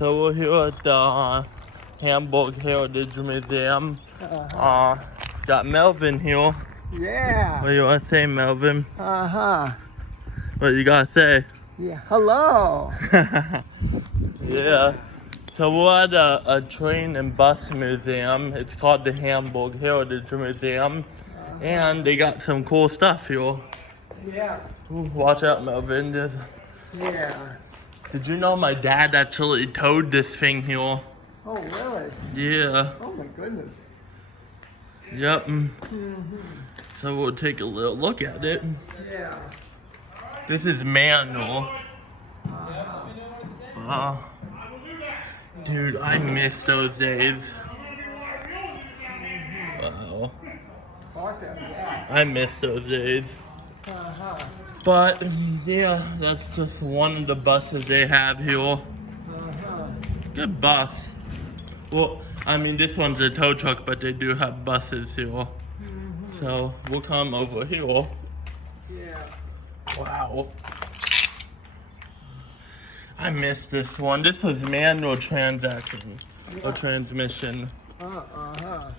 So we're here at the Hamburg Heritage Museum. Got Melvin here. Yeah. What do you want to say, Melvin? Uh-huh. What you gotta say? Yeah. Hello. Yeah. So we're at a train and bus museum. It's called the Hamburg Heritage Museum. And they got some cool stuff here. Yeah. Ooh, watch out, Melvin. Yeah. Did you know my dad actually towed this thing here? Oh, really? Yeah. Oh, my goodness. Yep. So we'll take a little look at it. Yeah. This is manual. Dude, I miss those days. Wow. Yeah. I miss those days. Uh-huh. But, yeah, that's just one of the buses they have here. Uh-huh. Good bus. Well, I mean, this one's a tow truck, but they do have buses here. So, we'll come over here. Yeah. Wow. I missed this one. This was manual transmission. Uh-huh.